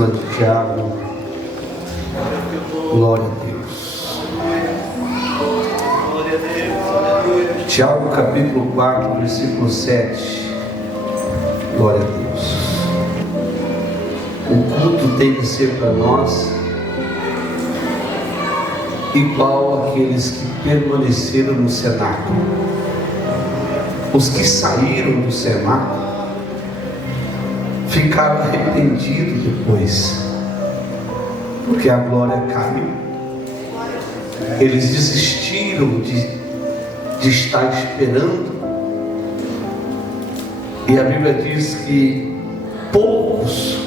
Epístola de Tiago. Glória a Deus. Tiago capítulo 4, versículo 7. Glória a Deus. O culto tem que ser para nós igual àqueles que permaneceram no cenáculo. Os que saíram do cenáculo ficaram arrependidos depois, porque a glória caiu. Eles desistiram de estar esperando, e a Bíblia diz que poucos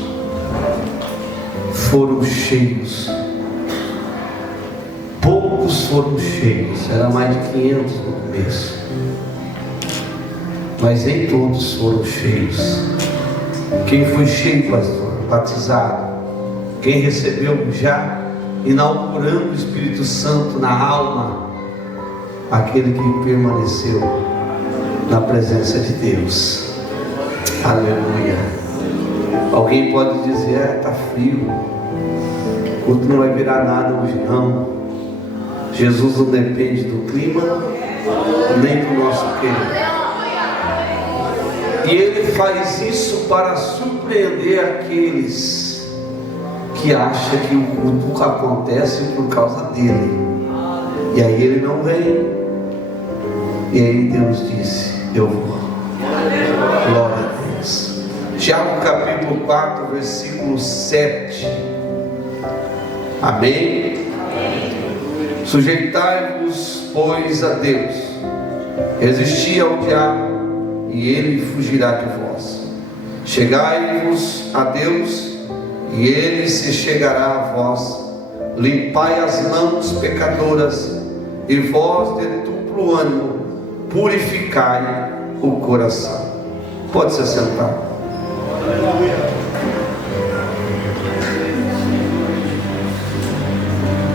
foram cheios. Poucos foram cheios, era mais de 500 no começo, mas nem todos foram cheios. Quem foi cheio, pastor? Batizado. Quem recebeu já, inaugurando o Espírito Santo na alma, aquele que permaneceu na presença de Deus. Aleluia. Alguém pode dizer: está frio, o culto não vai virar nada hoje não. Jesus não depende do clima, nem do nosso querer. E Ele faz isso para surpreender aqueles que acham que o culto acontece por causa dele. E aí Ele não vem. E aí Deus disse: eu vou. Glória a Deus. Tiago capítulo 4, versículo 7. Amém? Sujeitai-vos, pois, a Deus. Resisti ao diabo, e ele fugirá de vós. Chegai-vos a Deus, e ele se chegará a vós. Limpai as mãos pecadoras, e vós de duplo ânimo purificai o coração. Pode se assentar.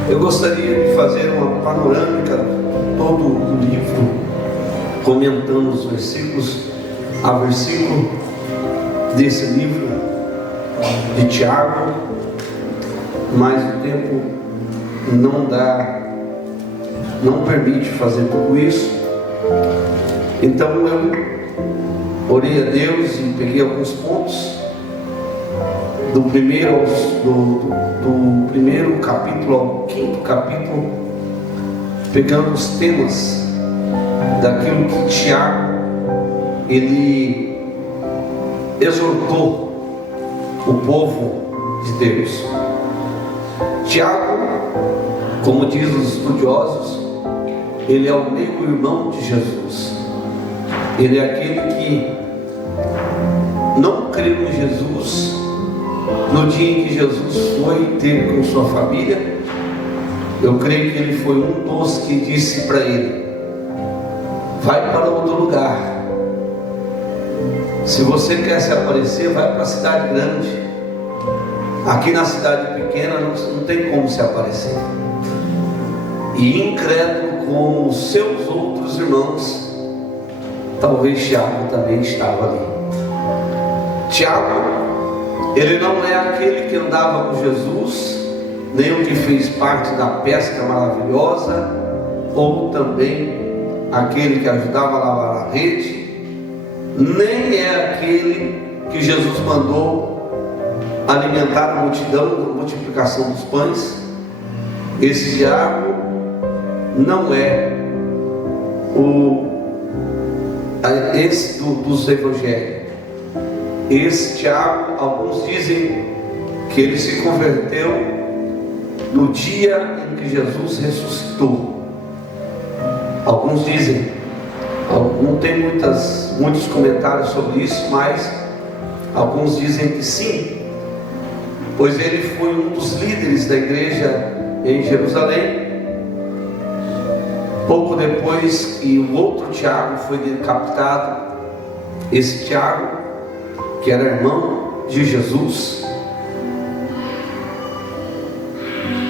Eu gostaria de fazer uma panorâmica de todo o livro, comentando os versículos a versículo desse livro de Tiago, mas o tempo não permite fazer tudo isso. Então eu orei a Deus e peguei alguns pontos do primeiro capítulo ao quinto capítulo, pegando os temas daquilo que Tiago ele exortou o povo de Deus. Tiago, como diz os estudiosos, ele é o meio irmão de Jesus. Ele é aquele que não creu em Jesus no dia em que Jesus foi ter com sua família. Eu creio que ele foi um dos que disse para ele: vai para outro lugar. Se você quer se aparecer, vai para a cidade grande. Aqui na cidade pequena não tem como se aparecer. E incrédulo como os seus outros irmãos, talvez Tiago também estava ali. Tiago, ele não é aquele que andava com Jesus, nem o que fez parte da pesca maravilhosa, ou também aquele que ajudava a lavar a rede, nem é aquele que Jesus mandou alimentar a multidão com a multiplicação dos pães. Esse Tiago não é esse dos evangelhos. Esse Tiago, alguns dizem que ele se converteu no dia em que Jesus ressuscitou. Alguns dizem, não tem muitos comentários sobre isso, mas alguns dizem que sim, pois ele foi um dos líderes da igreja em Jerusalém. Pouco depois que o outro Tiago foi decapitado, esse Tiago, que era irmão de Jesus,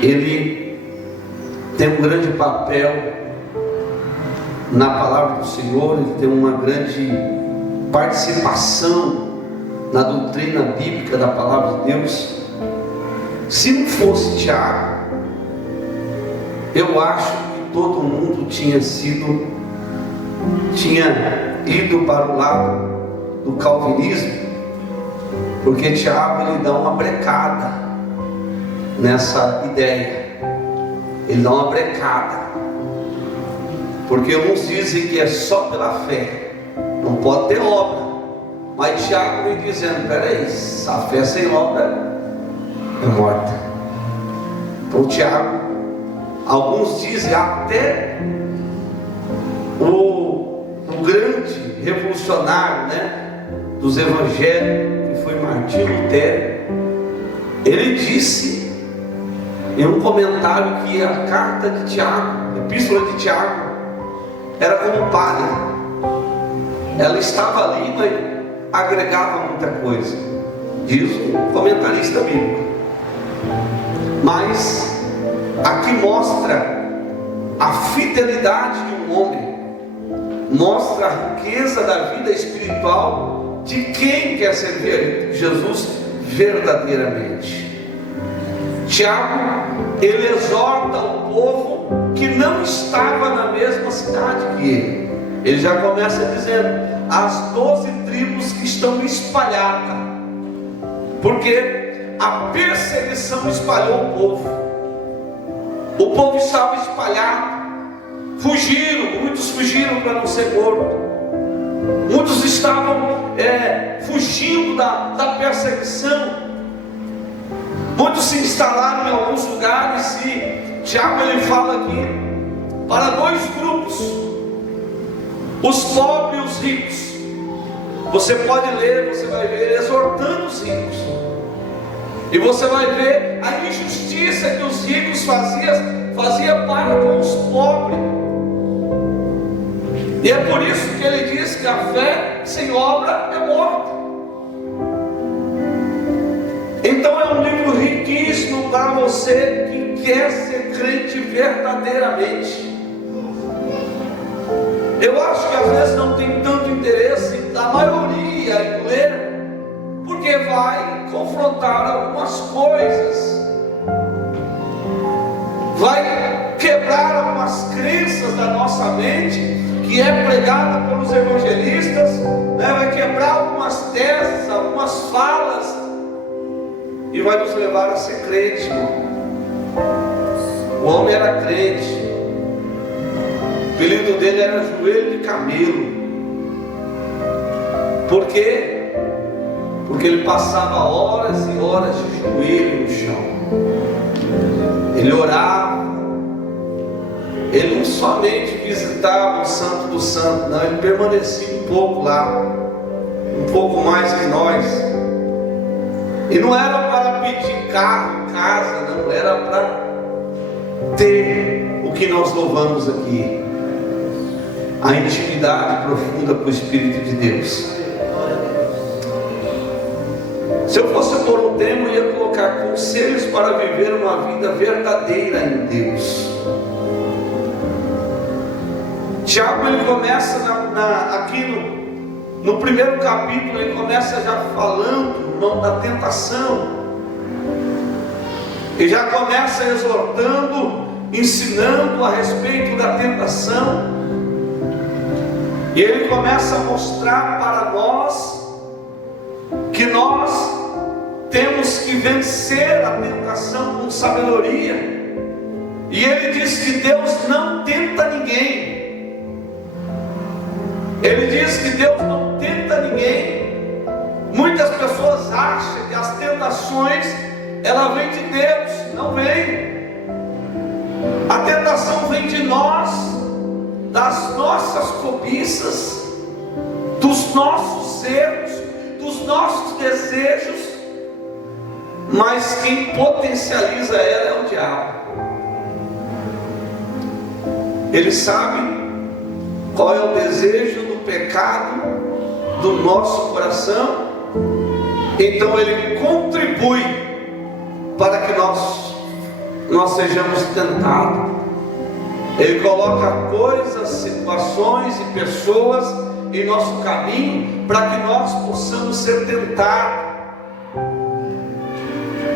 ele tem um grande papel na palavra do Senhor, ele tem uma grande participação na doutrina bíblica da palavra de Deus. Se não fosse Tiago, eu acho que todo mundo tinha ido para o lado do calvinismo, porque Tiago ele dá uma brecada nessa ideia. Ele dá uma brecada, porque uns dizem que é só pela fé, não pode ter obra. Mas Tiago vem dizendo: peraí, a fé sem obra é morta. Então Tiago, alguns dizem até o grande revolucionário, dos evangelhos, que foi Martinho Lutero, ele disse em um comentário que a carta de Tiago, a epístola de Tiago, era como palha. Ela estava ali, mas agregava muita coisa, diz um comentarista bíblico. Mas aqui mostra a fidelidade de um homem, mostra a riqueza da vida espiritual de quem quer servir Jesus verdadeiramente. Tiago, ele exorta o povo que não estava na mesma cidade que ele. Ele já começa dizendo: as 12 tribos que estão espalhadas, porque a perseguição espalhou o povo estava espalhado, muitos fugiram para não ser morto, muitos estavam fugindo da perseguição, muitos se instalaram em alguns lugares. E Tiago ele fala aqui para dois grupos: os pobres e os ricos. Você pode ler, você vai ver exortando os ricos, e você vai ver a injustiça que os ricos faziam para com os pobres. E é por isso que ele diz que a fé sem obra é morta. Então é um livro riquíssimo para você que quer ser crente verdadeiramente. Eu acho que às vezes não tem tanto interesse da maioria em ler, porque vai confrontar algumas coisas, vai quebrar algumas crenças da nossa mente, que é pregada pelos evangelistas, vai quebrar algumas teses, algumas falas, e vai nos levar a ser crente. O homem era crente, o apelido dele era joelho de camelo. Por quê? Porque ele passava horas e horas de joelho no chão. Ele orava. Ele não somente visitava o Santo do Santo, não, ele permanecia um pouco lá, um pouco mais que nós. E não era para pedir carro, casa, não, era para ter o que nós louvamos aqui: a intimidade profunda com o Espírito de Deus. Se eu fosse pôr um tema, eu ia colocar conselhos para viver uma vida verdadeira em Deus. Tiago ele começa aqui no primeiro capítulo, ele começa já falando, irmão, da tentação. Ele já começa exortando, ensinando a respeito da tentação. E ele começa a mostrar para nós que nós temos que vencer a tentação com sabedoria. E ele diz que Deus não tenta ninguém. Ele diz que Deus não tenta ninguém. Muitas pessoas acham que as tentações ela vem de Deus. Não vem. A tentação vem de nós, das nossas cobiças, dos nossos erros, dos nossos desejos. Mas quem potencializa ela é o diabo. Ele sabe qual é o desejo do pecado do nosso coração, então ele contribui para que nós sejamos tentados. Ele coloca coisas, situações e pessoas em nosso caminho para que nós possamos ser tentados.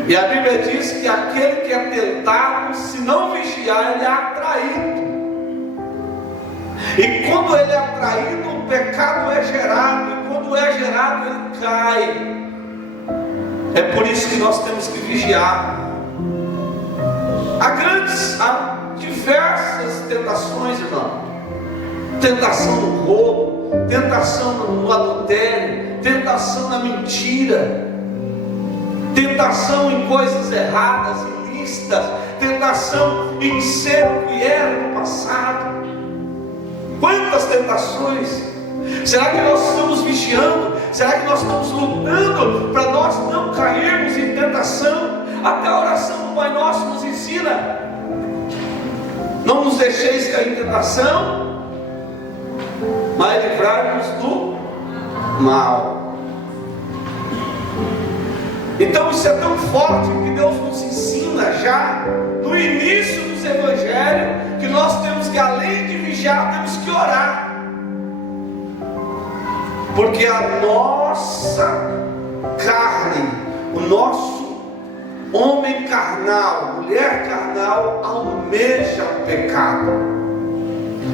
E a Bíblia diz que aquele que é tentado, se não vigiar, ele é atraído. E quando ele é atraído, o pecado é gerado. E quando é gerado, ele cai. É por isso que nós temos que vigiar. Há diversas tentações, irmão. Tentação no roubo, tentação no adultério, tentação na mentira, tentação em coisas erradas, ilícitas, tentação em ser o que era no passado. Quantas tentações! Será que nós estamos vigiando? Será que nós estamos lutando para nós não cairmos em tentação? Até a oração do Pai Nosso nos ensina: não nos deixeis cair em tentação, mas livrai-nos do mal. Então isso é tão forte que Deus nos ensina já no início dos evangelhos, que nós temos que, além de vigiar, temos que orar. Porque a nossa carne, o nosso homem carnal, mulher carnal, almeja o pecado.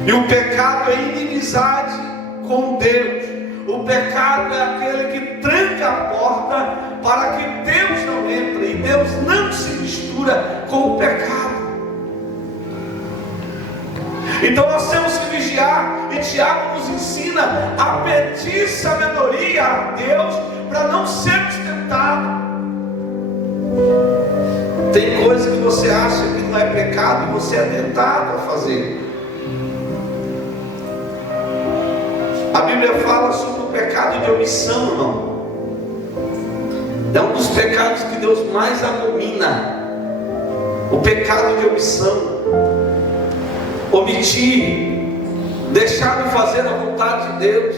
E o pecado é inimizade com Deus. O pecado é aquele que tranca a porta para que Deus não entre. E Deus não se mistura com o pecado. Então nós temos que vigiar. E Tiago nos ensina a pedir sabedoria a Deus para não sermos tentados. Tem coisa que você acha que não é pecado e você é tentado a fazer. A Bíblia fala sobre o pecado de omissão, irmão. É um dos pecados que Deus mais abomina. O pecado de omissão. Omitir, deixar de fazer a vontade de Deus,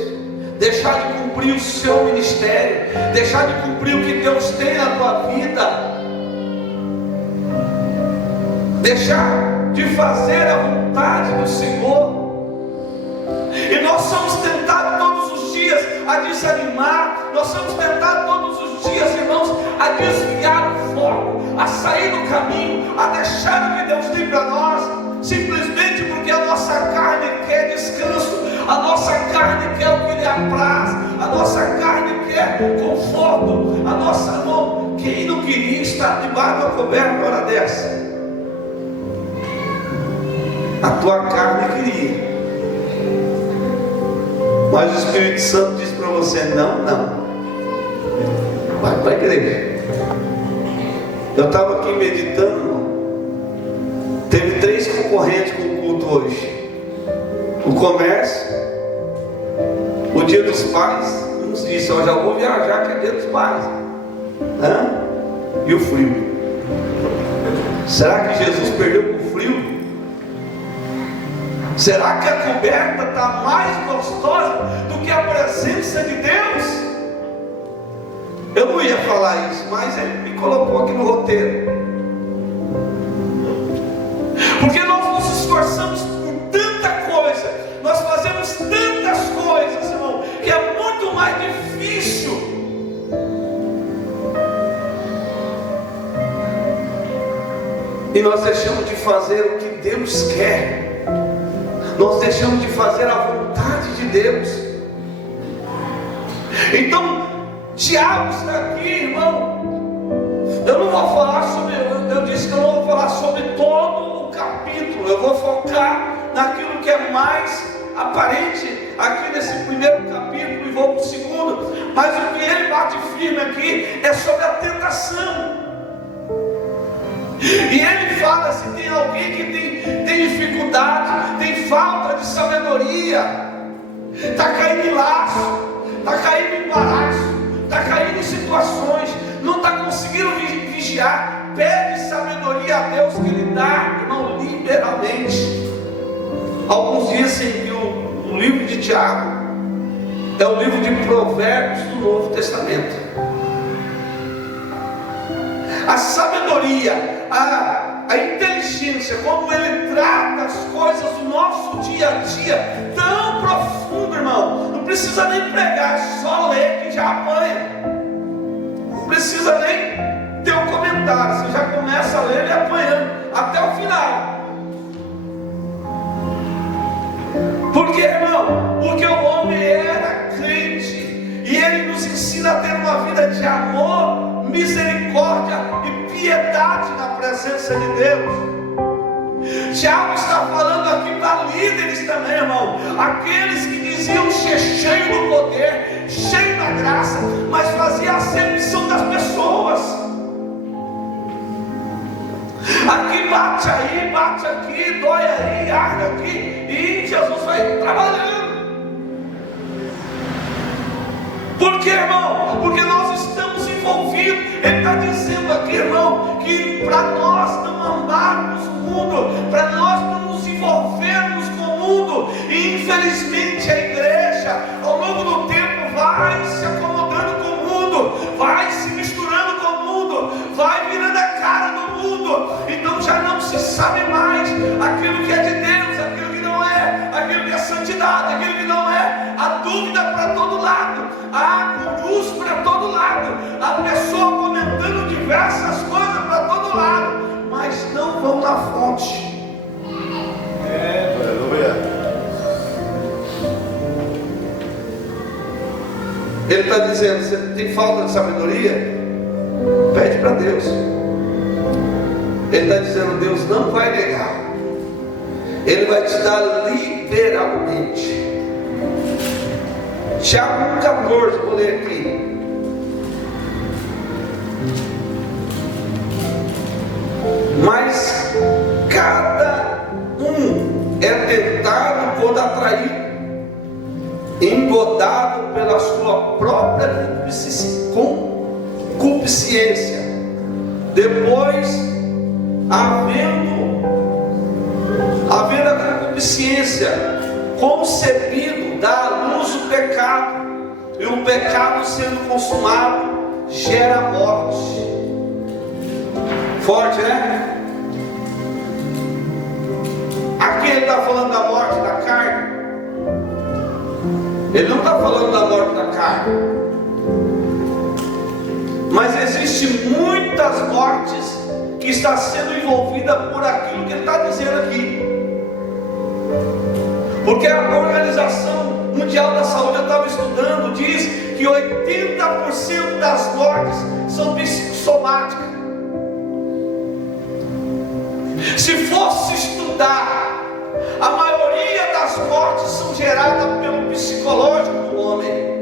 deixar de cumprir o seu ministério, deixar de cumprir o que Deus tem na tua vida, deixar de fazer a vontade do Senhor. E nós somos tentados todos os dias a desanimar, nós somos tentados todos os dias, irmãos, a desviar o foco, a sair do caminho, a deixar o que Deus tem para nós, simplesmente porque a nossa carne quer descanso, a nossa carne quer o que lhe apraz, a nossa carne quer conforto, a nossa mão. Quem não queria estar debaixo da coberta hora dessa? A tua carne queria, mas o Espírito Santo diz para você: não, vai para a igreja. Eu estava aqui meditando, irmão. Teve 3 concorrentes com o culto hoje: o comércio, o dia dos pais. Uns disseram: eu já vou viajar, que é dia dos pais. E o frio. Será que Jesus perdeu com o frio? Será que a coberta está mais gostosa do que a presença de Deus? Eu não ia falar isso, mas ele me colocou aqui no roteiro. Porque nós nos esforçamos por tanta coisa, nós fazemos tantas coisas, irmão, que é muito mais difícil. E nós deixamos de fazer o que Deus quer. Nós deixamos de fazer a vontade de Deus. Então, Tiago está aqui, irmão. Eu não vou falar sobre, eu disse que eu não vou falar sobre todo o capítulo. Eu vou focar naquilo que é mais aparente aqui nesse primeiro capítulo e vou para o segundo. Mas o que ele bate firme aqui é sobre a tentação. E ele fala: se tem alguém que tem dificuldade, tem falta de sabedoria, está caindo em laço, está caindo em embaraço, está caindo em situações, não está conseguindo vigiar, pede sabedoria a Deus, que Ele dá, irmão, liberalmente. Alguns dizem que o livro de Tiago é o livro de Provérbios do Novo Testamento. A sabedoria, a inteligência, como ele trata as coisas do nosso dia a dia, tão profundo, irmão. Não precisa nem pregar, é só ler que já apanha. Não precisa nem ter um comentário. ensina a ter uma vida de amor, misericórdia e piedade na presença de Deus. Tiago está falando aqui para líderes também, irmão, aqueles que diziam ser cheio do poder, cheio da graça, mas fazia acepção das pessoas. Aqui bate aí, bate aqui, dói aí, arde aqui, e Jesus vai trabalhando. Por quê, irmão? Porque nós estamos envolvidos. Ele está dizendo aqui, irmão, que para nós não andarmos no mundo, para nós não nos envolvermos com o mundo, e infelizmente a igreja ao longo do tempo vai se acomodando com o mundo, vai se misturando com o mundo, vai virando a cara do mundo, então já não se sabe mais aquilo que é de Deus, aquilo que não é, aquilo que é santidade, aquilo que não é, a dúvida para todo lado, há gurus para todo lado, a pessoa comentando diversas coisas para todo lado, mas não vão na fonte. Aleluia. Ele está dizendo: você tem falta de sabedoria? Pede para Deus. Ele está dizendo: Deus não vai negar, Ele vai te dar liberalmente. Tiago 14, vou ler aqui. Mas cada um é tentado quando atraído, engodado pela sua própria concupiscência. Depois, havendo a concupiscência concebido, dá à luz o pecado, e o pecado sendo consumado gera morte. Forte, né? Aqui ele está falando da morte da carne. Ele não está falando da morte da carne, mas existe muitas mortes que está sendo envolvida por aquilo que ele está dizendo aqui. Porque a Organização Mundial da Saúde, eu estava estudando, diz que 80% das mortes são psicossomáticas. Se fosse estudar, a maioria das mortes são geradas pelo psicológico do homem.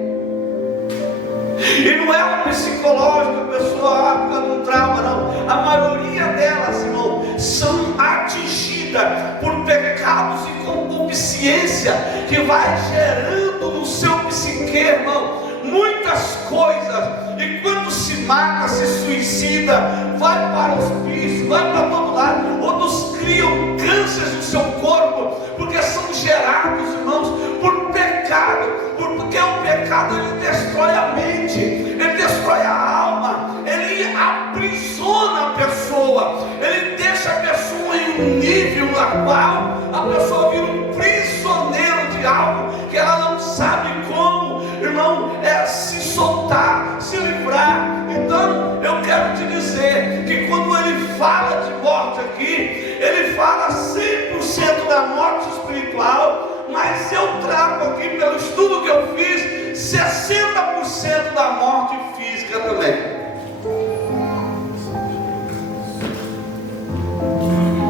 E não é o psicológico, a pessoa por causa de um trauma, não. A maioria delas, irmão, são atingidas por pecados e concupiscência que vai gerando no seu psique, irmão, muitas coisas. E quando se mata, se suicida, vai para os hospício, vai para todo lado. Outros criam cânceres no seu corpo, porque são gerados, irmãos, por pecado. Porque o pecado, ele destrói a mente, ele destrói a alma, ele aprisiona a pessoa, ele deixa a pessoa em um nível na qual a pessoa vira um prisioneiro de algo que ela não sabe como, irmão, se soltar, se livrar. Então eu quero te dizer que quando ele fala de morte aqui, ele fala 100% da morte espiritual, mas eu trago aqui, pelo estudo que eu fiz, 60% da morte física também.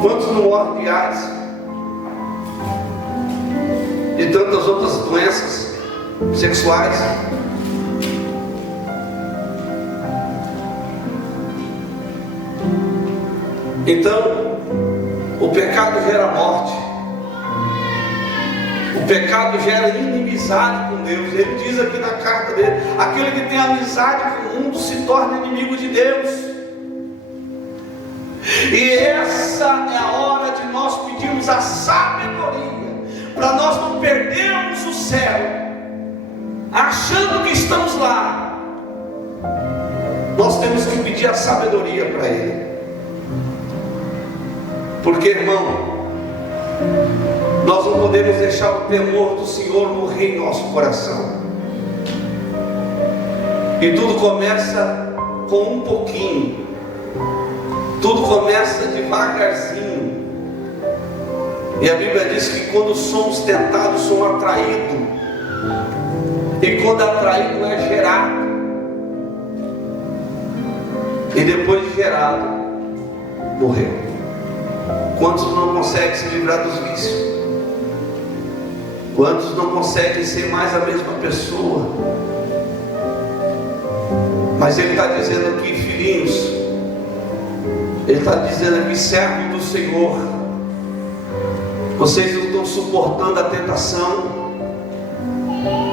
Quantos não morrem de AIDS e tantas outras doenças sexuais? Então, o pecado gera morte. O pecado gera inimizade com Deus. Ele diz aqui na carta dele: aquele que tem amizade com o mundo se torna inimigo de Deus. E essa é a hora de nós pedirmos a sabedoria, para nós não perdermos o céu, achando que estamos lá. Nós temos que pedir a sabedoria para Ele. Porque, irmão, nós não podemos deixar o temor do Senhor morrer em nosso coração. E tudo começa com um pouquinho, tudo começa devagarzinho. E a Bíblia diz que quando somos tentados, somos atraídos, e quando atraído é gerado. e depois de gerado, morreu. Quantos não conseguem se livrar dos vícios? Quantos não conseguem ser mais a mesma pessoa? Mas Ele está dizendo aqui, filhinhos, Ele está dizendo aqui, servos do Senhor, vocês não estão suportando a tentação,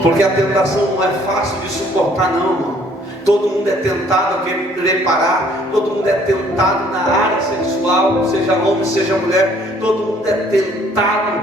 porque a tentação não é fácil de suportar não, irmão. Todo mundo é tentado a querer parar, todo mundo é tentado na área sexual, seja homem, seja mulher, todo mundo é tentado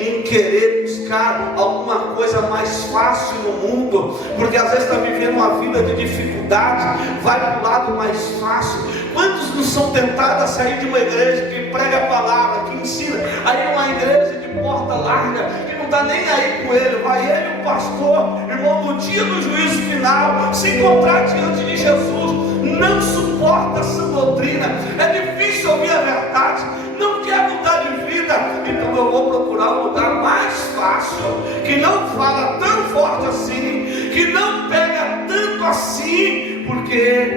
em querer buscar alguma coisa mais fácil no mundo, porque às vezes está vivendo uma vida de dificuldade, vai para o lado mais fácil. Quantos não são tentados a sair de uma igreja que prega a palavra, que ensina, aí é uma igreja de porta larga, que não está nem aí com ele, vai ele e o pastor, irmão, no dia do juízo final, se encontrar diante de Jesus, não suporta essa doutrina, é difícil ouvir a verdade, não quer mudar de vida, então eu vou procurar um lugar mais fácil, que não fala tão forte assim, que não pega tanto assim, porque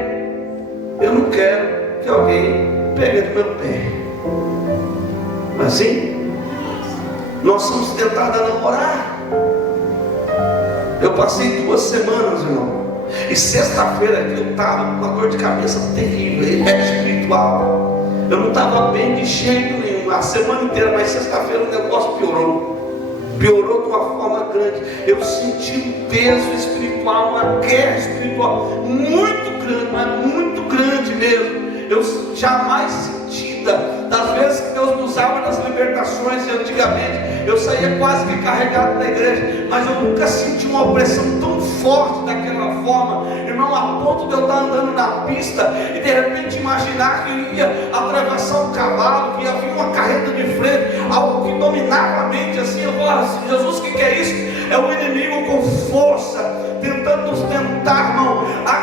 eu não quero que alguém pegue do meu pé. Não é assim? Nós somos tentados a namorar. Eu passei 2 semanas, irmão, e sexta-feira eu estava com uma dor de cabeça terrível, é espiritual. Eu não estava bem de jeito nenhum, a semana inteira, mas sexta-feira o negócio piorou de uma forma grande. Eu senti um peso espiritual, uma guerra espiritual muito grande, mas muito grande mesmo. Eu jamais sentida, das vezes que Deus me usava nas libertações, e antigamente eu saía quase que carregado da igreja, mas eu nunca senti uma opressão tão forte daquela forma, irmão, a ponto de eu estar andando na pista e de repente imaginar que eu ia atravessar um cavalo, que ia vir uma carreta de frente, algo que dominava a mente assim. Eu falava assim: Jesus, o que é isso? É o inimigo com força tentando nos tentar, irmão, a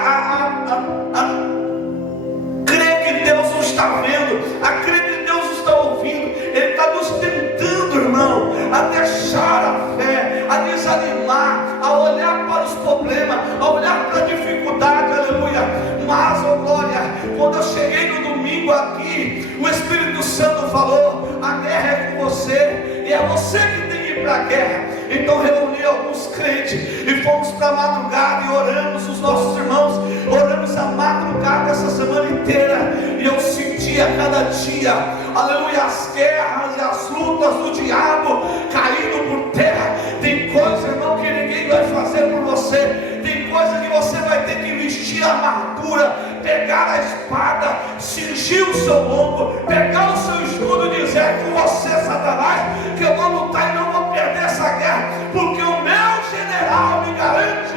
crer que Deus nos está vendo, a crer que Deus nos está ouvindo. Ele está nos tentando, irmão, a deixar a fé, a desanimar, a olhar para os problemas, a olhar para a dificuldade, aleluia. Mas, oh glória, quando eu cheguei no domingo aqui, o Espírito Santo falou: a guerra é com você, e é você que tem que ir para a guerra. Então reuni alguns crentes e fomos para a madrugada e oramos, os nossos irmãos, oramos a madrugada essa semana inteira, e eu senti a cada dia, aleluia, as guerras e as lutas do diabo caindo por terra. Tem coisa, irmão, que ninguém vai fazer por você, tem coisa que você vai ter que vestir a armadura, pegar a espada, cingir o seu lombo, pegar o seu escudo e dizer: com você, Satanás, que eu vou lutar e não vou perder essa guerra, porque o meu general me garante.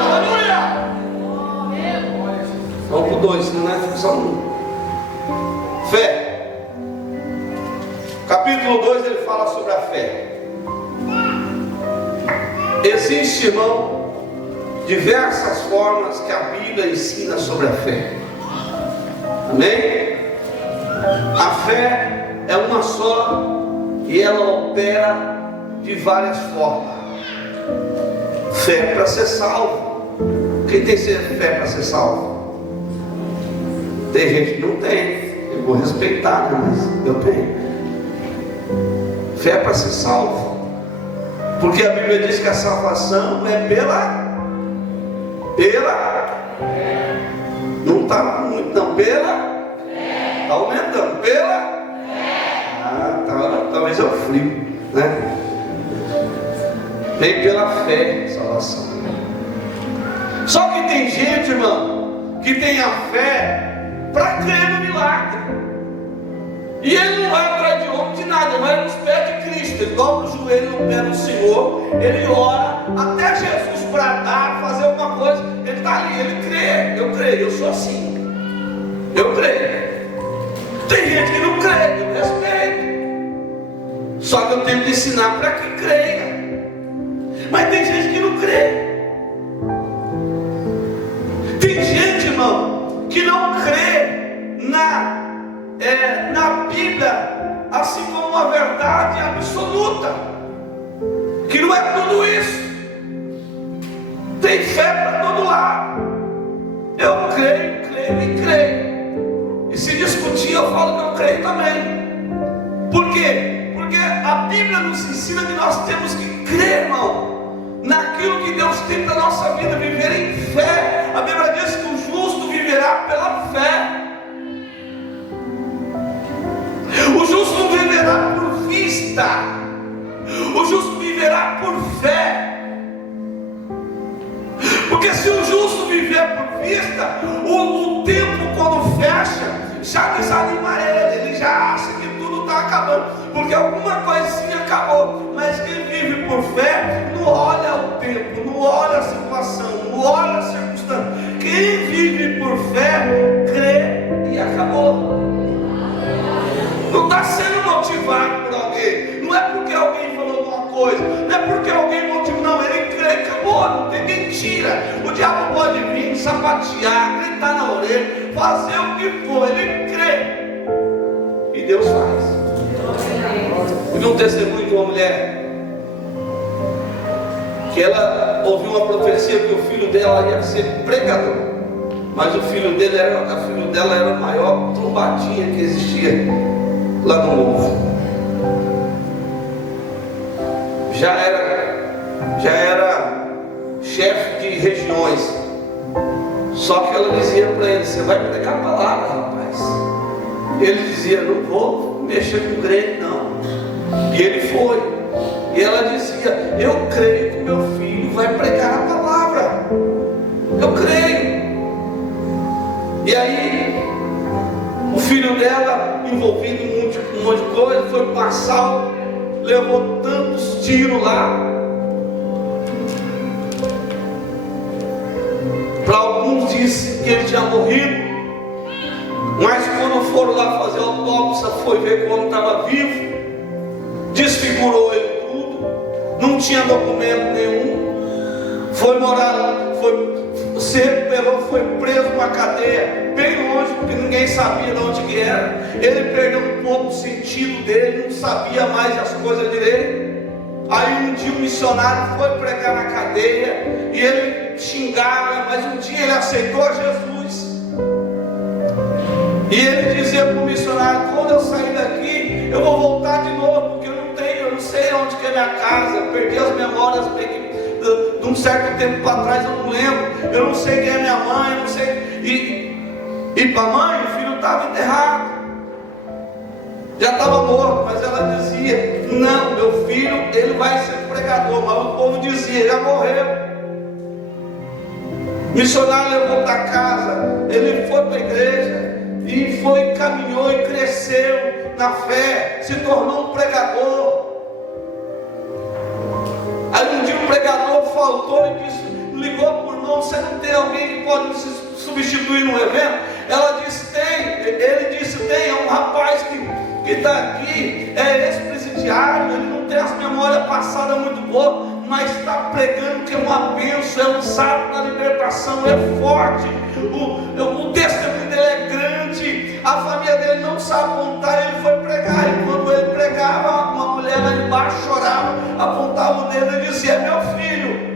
Aleluia! Vamos para o 2, não é só 1. Fé. Capítulo 2 ele fala sobre a fé. Existe, irmão, diversas formas que a Bíblia ensina sobre a fé. Amém? A fé é uma só e ela opera de várias formas. Fé para ser salvo. Quem tem fé para ser salvo? Tem gente que não tem. Eu vou respeitar, né? Mas eu tenho. Fé para ser salvo. Porque a Bíblia diz que a salvação é pela não está muito não, está aumentando, talvez é o frio, né? Vem pela fé, salvação. Só que tem gente, irmão, que tem a fé para crer no milagre, e ele não vai atrás de homem de nada, ele vai nos pés de Cristo, ele dobra o joelho no pé do Senhor, ele ora até Jesus bradar, fazer alguma coisa, ele está ali, ele crê. Eu creio, eu sou assim, eu creio. Tem gente que não crê, eu respeito, só que eu tenho que ensinar para que creia. Mas tem gente que não crê. Tem gente, irmão, que não crê na Bíblia assim como uma verdade absoluta, que não é tudo isso. Tem fé para todo lado. Eu creio sim, eu falo que eu creio também. Por quê? Porque a Bíblia nos ensina que nós temos que crer, irmão, naquilo que Deus tem para a nossa vida, viver em fé. A Bíblia diz que o justo viverá pela fé. O justo não viverá por vista, o justo viverá por fé. Porque se o justo viver por vista, o tempo quando fecha, já desanima ele já acha que tudo está acabando, porque alguma coisinha acabou. Mas quem vive por fé, não olha o tempo, não olha a situação, não olha a circunstância. Quem vive por fé, crê e acabou. Não está sendo motivado por alguém, não é porque alguém falou alguma coisa, não é porque alguém motivou, não, ele crê e acabou, não tem mentira. O diabo pode vir, sapatear, gritar na orelha, fazer o que for, ele crê e Deus faz. Eu vi um testemunho de uma mulher que ela ouviu uma profecia que o filho dela ia ser pregador, mas o filho dela era a maior trombadinha que existia lá no morro. Já era chefe de regiões. Só que ela dizia para ele: você vai pregar a palavra, rapaz. Ele dizia: não vou mexer com crente não. E ele foi. E ela dizia: eu creio que meu filho vai pregar a palavra, eu creio. E aí o filho dela, envolvido em um monte de coisa, foi para o assalto, levou tantos tiros lá. Para alguns disse que ele tinha morrido, mas quando foram lá fazer a autópsia, foi ver que o homem estava vivo, desfigurou ele tudo, não tinha documento nenhum, foi morar lá, se recuperou, foi preso numa cadeia bem longe, porque ninguém sabia de onde que era. Ele perdeu um pouco o sentido dele, não sabia mais as coisas direito. Aí um dia um missionário foi pregar na cadeia e ele xingava, mas um dia ele aceitou Jesus. E ele dizia para o missionário: quando eu sair daqui, eu vou voltar de novo, porque eu não sei onde que é minha casa, eu perdi as memórias de um certo tempo para trás, eu não lembro, eu não sei quem é minha mãe, eu não sei. E para a mãe, o filho estava enterrado, já estava morto, mas ela dizia: não, meu filho, ele vai ser pregador. Mas o povo dizia: já morreu. O missionário levou para casa, ele foi para a igreja, e foi, caminhou e cresceu na fé, se tornou um pregador. Aí um dia o pregador faltou e disse, ligou para o irmão: você não tem alguém que pode se substituir no evento? Ela disse: tem. Ele disse: tem, é um rapaz que está aqui, é ex-presidiário, ele não tem as memórias passadas muito boas, mas está pregando que é uma bênção, é um sábado na libertação, é forte, o testemunho dele é grande, a família dele não sabe contar. Ele foi pregar, e quando ele pregava, uma mulher lá embaixo chorava, apontava o dedo e dizia: é meu filho.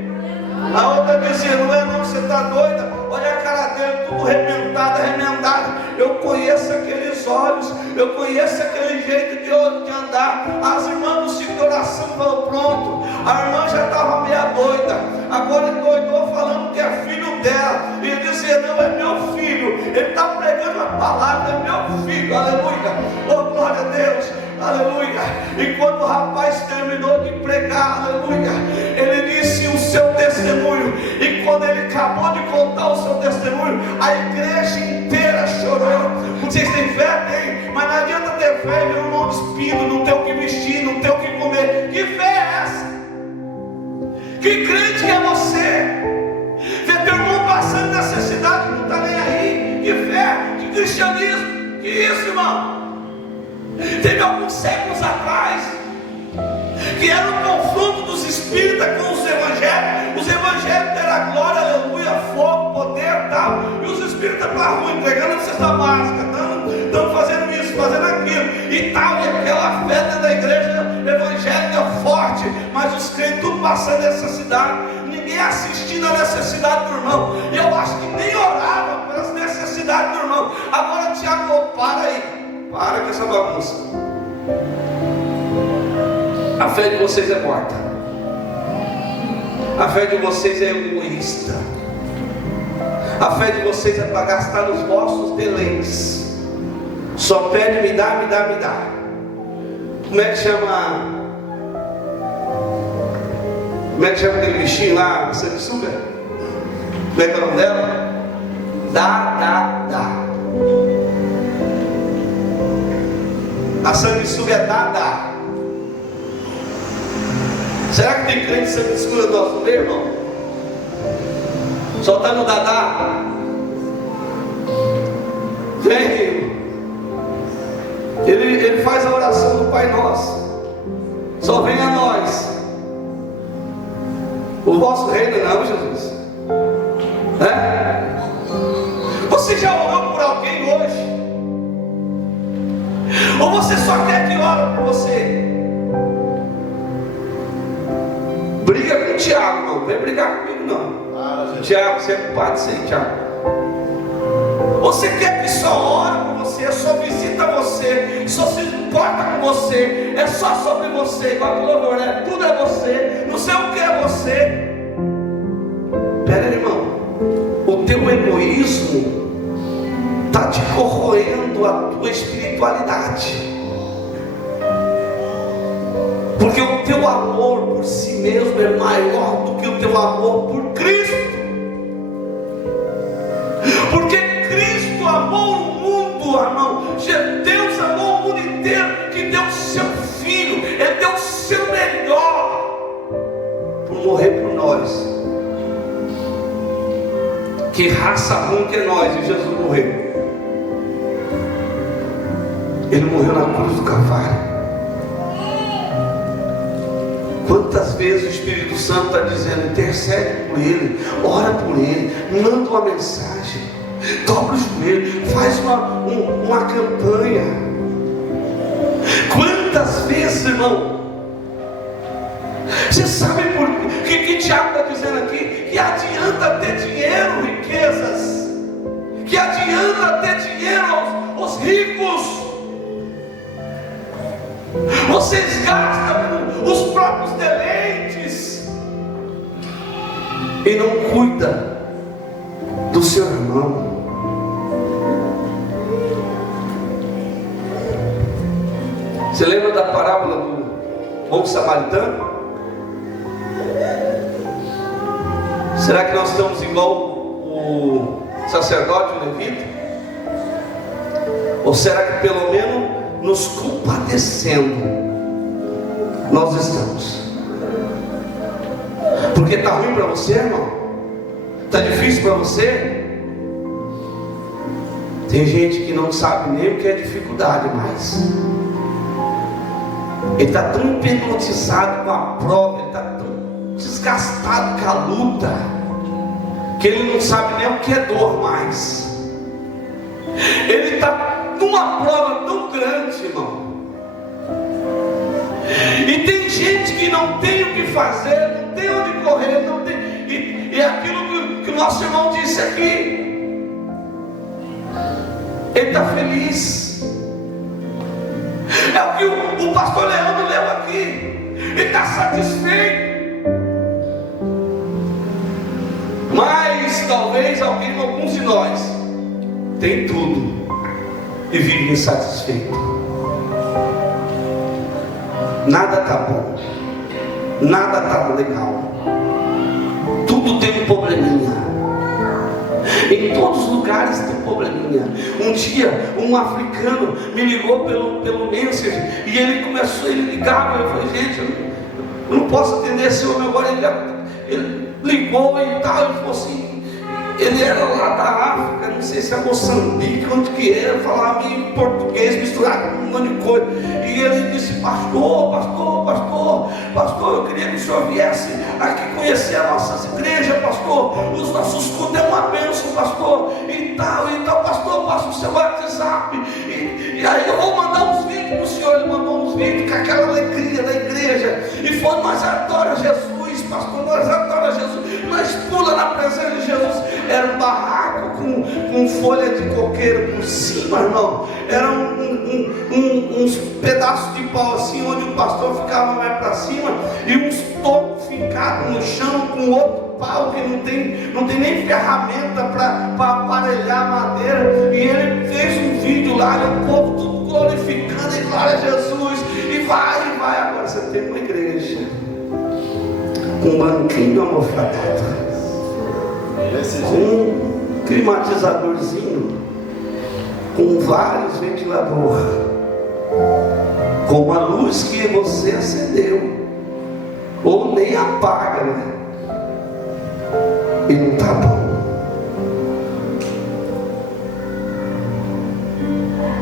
A outra dizia: não é não, você está doida? Olha a cara dele, tudo remendado. Eu conheço aqueles olhos, eu conheço aquele jeito de andar. As irmãs do ciclo de oração falaram: pronto, a irmã já estava meia doida, agora endoidou falando que é filho dela. E ele dizia: não, é meu filho, ele está pregando a palavra, é meu filho, aleluia, oh glória a Deus, aleluia. E quando o rapaz terminou de pregar, aleluia, ele disse o seu testemunho, e quando ele acabou de contar o seu testemunho, a igreja inteira chorou. Vocês têm fé? Tem, mas não adianta ter fé e ver um irmão despido, não ter o que vestir, não ter o que comer. Que fé é essa? Que crente que é você? Ver teu irmão passando necessidade, não está nem aí. Que fé? Que cristianismo? Que isso, irmão? Teve alguns séculos atrás que era um confronto dos espíritas com os evangélicos. Os evangélicos eram glória, aleluia, fogo, poder e tal, e os espíritas para a rua entregando a cesta básica, estão fazendo isso, fazendo aquilo e tal, e aquela fé dentro da igreja evangélica forte, mas os crentes tudo passando necessidade, ninguém assistindo a necessidade do irmão, e eu acho que nem orava pelas necessidades do irmão. Agora Tiago, para aí. Para com essa bagunça. A fé de vocês é morta. A fé de vocês é egoísta. A fé de vocês é para gastar nos vossos deleites. Só pede, me dá, me dá, me dá. Como é que chama? Como é que chama aquele bichinho lá, sanguessuga? Como é que é o nome dela? Dá. A sanguessuga é dá. Será que tem crente sanguessuga no nosso meio, irmão? Só está no dá. Vem. Ele faz a oração do Pai Nosso. Só vem a nós. O vosso reino não, Jesus. Você já orou por alguém hoje? Ou você só quer que ore por você? Briga com o Tiago, não. Vem brigar comigo, não. Tiago, você é culpado disso aí, Tiago. Você quer que só ore por você, só visita você, só se importa com você, é só sobre você, igual o louvor, né? Tudo é você, não sei o que é você. Pera aí, irmão. O teu egoísmo está te corroendo a tua espiritualidade. Porque o teu amor por si mesmo é maior do que o teu amor por Cristo. Porque Cristo amou o mundo, irmão. Deus amou o mundo inteiro, que deu o seu Filho. Ele deu o seu melhor por morrer por nós. Que raça ruim que é nós, e Jesus morreu. Ele morreu na cruz do Calvário. Quantas vezes o Espírito Santo está dizendo: intercede por ele, ora por ele, manda uma mensagem, dobra o joelho, faz uma campanha. Quantas vezes, irmão? Você sabe por que Tiago está dizendo aqui? Que adianta ter dinheiro, riquezas, que adianta ter dinheiro aos ricos. Vocês gastam com os próprios deleites e não cuida do seu irmão. Você lembra da parábola do bom samaritano? Será que nós estamos igual o sacerdote, o levita? Ou será que pelo menos nos compadecendo nós estamos? Porque está ruim para você, irmão? Está difícil para você? Tem gente que não sabe nem o que é dificuldade mais. Ele está tão hipnotizado com a prova, ele está tão desgastado com a luta, que ele não sabe nem o que é dor mais. Ele está numa prova tão grande, irmão. E tem gente que não tem o que fazer, não tem onde correr, não tem. E é aquilo que o nosso irmão disse aqui. Ele está feliz. É o que o pastor Leandro leu aqui. Ele está satisfeito. Mas talvez alguns de nós tem tudo e vive insatisfeito. Nada está bom, nada está legal, tudo tem um probleminha. Em todos os lugares tem um probleminha. Um dia um africano me ligou pelo Messenger, e ele ligava, eu falei: gente, eu não posso atender esse homem agora. Ele ligou e tal, ele falou assim, ele era lá da África, não sei se é Moçambique, onde que era, falava meio português misturado com um monte de coisa. E ele disse: pastor, eu queria que o senhor viesse aqui conhecer as nossas igrejas, pastor. Os nossos cultos é uma bênção, pastor. E tal, pastor, passa o seu WhatsApp. E aí eu vou mandar uns vídeos para o senhor. Ele mandou uns vídeos com aquela alegria da igreja. E foi: nós adoramos Jesus, pastor, nós adoramos Jesus. Nós pula na presença de Jesus. Era um barraco com folha de coqueiro por cima, irmão. Era uns pedaços de pau assim, onde o pastor ficava mais para cima, e uns tocos fincados no chão com outro pau que não tem nem ferramenta para aparelhar a madeira. E ele fez um vídeo lá, e o povo tudo glorificando e glória a Jesus, e vai. Agora você tem uma igreja com um banquinho almofadado, com um climatizadorzinho, com vários ventiladores, com uma luz que você acendeu ou nem apaga, né? E não está bom.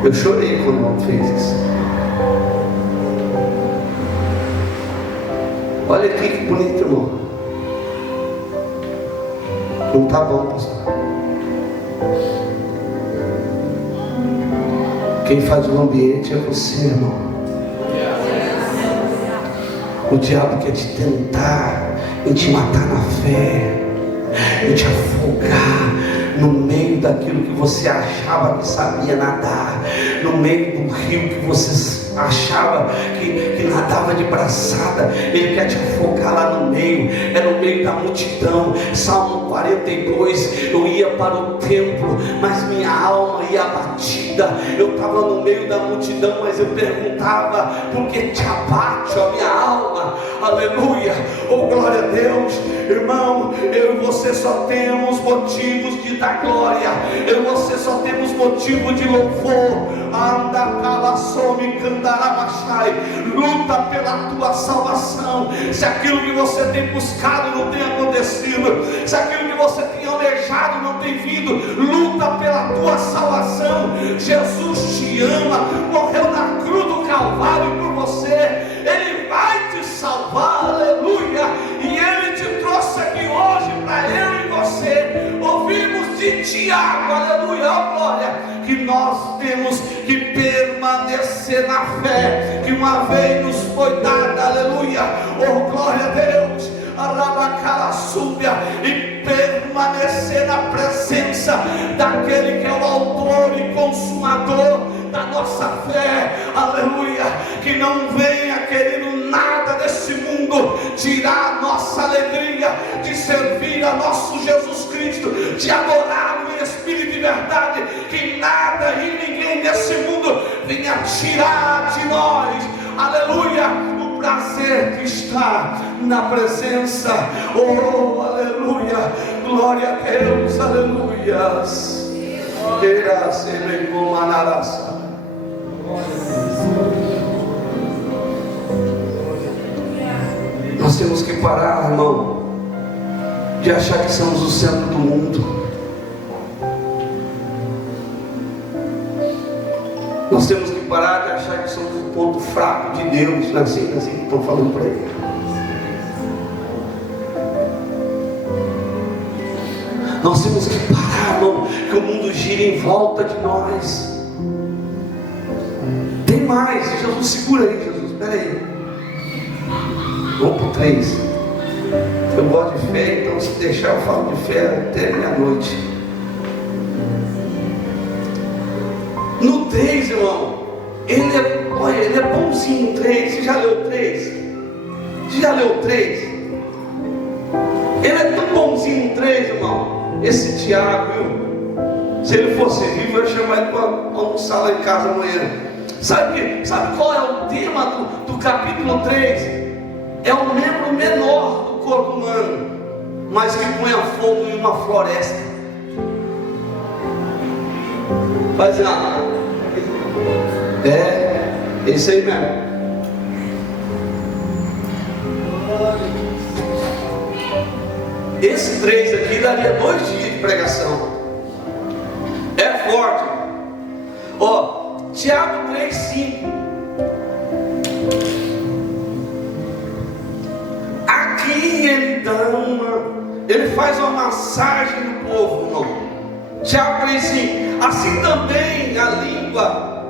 Eu chorei quando o homem fez isso. Olha aqui que bonito, irmão. Não está bom, pastor. Quem faz o ambiente é você, irmão. O diabo quer te tentar em te matar na fé, em te afogar no meio daquilo que você achava que sabia nadar, no meio do rio que você achava que nadava de braçada. Ele quer te afogar lá no meio, é no meio da multidão. Salmo 42, eu ia para o templo, mas minha alma ia abatida. Eu estava no meio da multidão, mas eu perguntava: por que te abate a minha alma? Aleluia, oh glória a Deus. Irmão, eu e você só temos motivos de dar glória, eu e você só temos motivo de louvor. Anda, cala, some, candarabachai. Luta pela tua salvação. Se aquilo que você tem buscado não tem acontecido, se aquilo que você tem almejado não tem vindo, luta pela tua salvação. Jesus te ama, morreu na cruz do Calvário por você, Ele vai te salvar, aleluia. E Ele te trouxe aqui hoje para eu e você ouvirmos de Tiago, aleluia, oh glória, que nós temos que permanecer na fé que uma vez nos foi dada, aleluia, oh glória a Deus, e permanecer na presença daquele que é o autor e consumador da nossa fé, aleluia. Que não venha querendo nada desse mundo tirar a nossa alegria de servir a nosso Jesus Cristo, de adorá-lo em espírito e verdade. Que nada e ninguém desse mundo venha tirar de nós, aleluia, o prazer de estar na presença, oh aleluia, glória a Deus, aleluias. Nós temos que parar, irmão, de achar que somos o centro do mundo. Nós temos que parar de achar que somos o ponto fraco de Deus. Não é assim que estão falando para ele. Nós temos que parar, irmão, que o mundo gira em volta de nós. Tem mais. Jesus, segura aí, Jesus, espera aí. Vamos para o 3. Eu gosto de fé, então se deixar eu falo de fé até meia-noite. No 3, irmão, ele é bonzinho no 3. Você já leu o 3? Você já leu o 3? Ele é tão bonzinho no 3, irmão. Esse Tiago, viu? Se ele fosse vivo, eu ia chamar ele para almoçar lá em casa amanhã. Sabe qual é o tema do capítulo 3? É o membro menor do corpo humano, mas que põe a fogo em uma floresta. Faz nada. É isso aí mesmo. Esse 3 aqui daria 2 dias de pregação. É forte. Ó, Tiago 3:5. Aqui ele faz uma massagem no povo, irmão. Tiago 3:5. Assim também a língua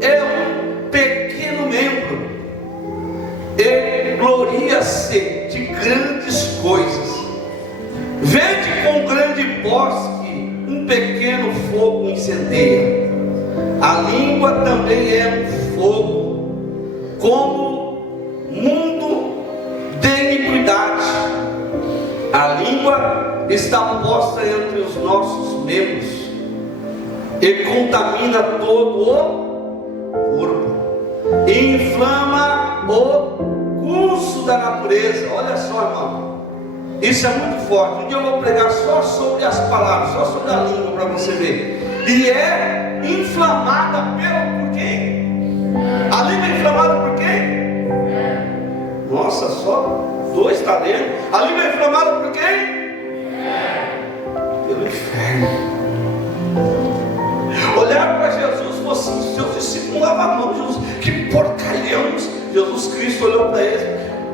é um pequeno membro, ele gloria-se de grandes coisas. Vede com grande bosque um pequeno fogo incendeia. A língua língua também é um fogo, como mundo de iniquidade. A língua está posta entre os nossos membros e contamina todo o corpo, e inflama o curso da natureza. Olha só, irmão, isso é muito forte. Um dia eu vou pregar só sobre as palavras, só sobre a língua, para você ver. E é inflamada por quem? A língua é inflamada por quem? Nossa, só 2 está dentro. A língua é inflamada por quem? Pelo inferno. Olhar para Jesus, fosse seus discípulos lavar a mão. Jesus, que porcariamos. Jesus Cristo olhou para eles.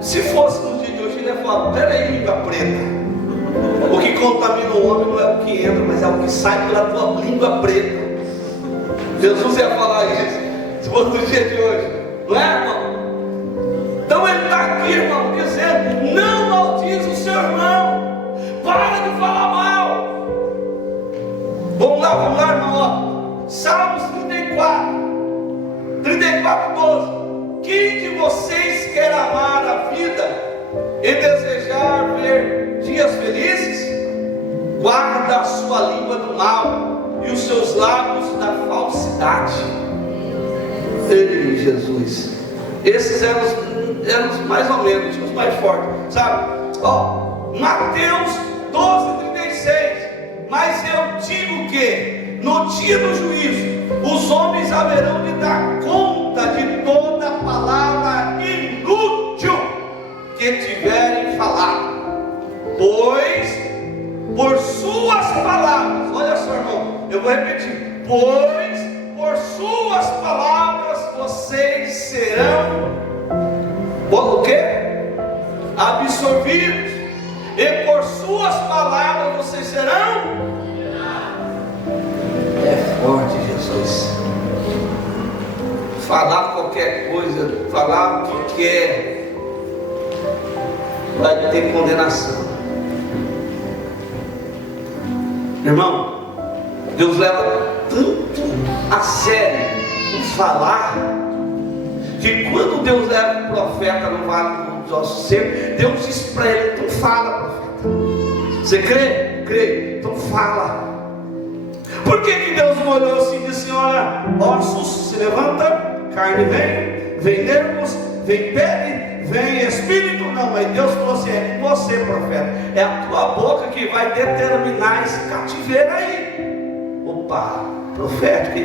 Se fosse no dia de hoje, ele ia falar: peraí, língua preta. O que contamina o homem não é o que entra, mas é o que sai pela tua língua preta. Jesus ia falar isso se fosse no dia de hoje, não é, irmão? Então ele está aqui, irmão, dizendo: não maldize o seu irmão, para de falar mal. Vamos lá, irmão, ó. Salmos 34, 12. Quem de vocês quer amar a vida e desejar ver dias felizes? Guarda a sua língua do mal e os seus lábios da falsidade. Ei, Jesus. Esses eram os mais ou menos, os mais fortes, sabe? Ó, Mateus 12:36. Mas eu digo que no dia do juízo os homens haverão de dar conta de toda palavra inútil que tiverem falado, pois por suas palavras, olha só, irmão, eu vou repetir: pois por suas palavras vocês serão o quê? Absorvidos, e por suas palavras vocês serão. É forte, Jesus. Falar qualquer coisa, falar o que quer, vai ter condenação. Irmão, Deus leva tanto a sério o falar, que quando Deus leva o profeta no vale dos ossos secos, Deus diz para ele: então fala, profeta. Você crê? Crê, então fala. Por que Deus não olhou assim e disse: olha, ossos se levanta, carne vem nervos, vem pele, vem espírito? Não, mas Deus falou assim: é com você, profeta, é a tua boca que vai determinar esse cativeiro aí. Opa, profético,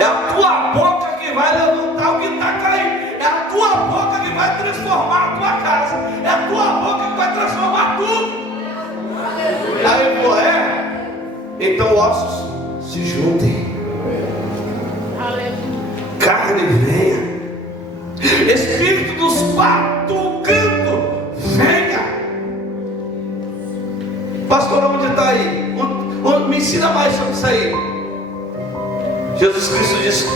é a tua boca que vai levantar o que está caindo, é a tua boca que vai transformar a tua casa, é a tua boca que vai transformar tudo. Aí eu vou, então ossos se juntem, carne venha, espírito dos batucantos venha. Pastor, onde está aí? Me ensina mais sobre isso aí. Jesus Cristo disse: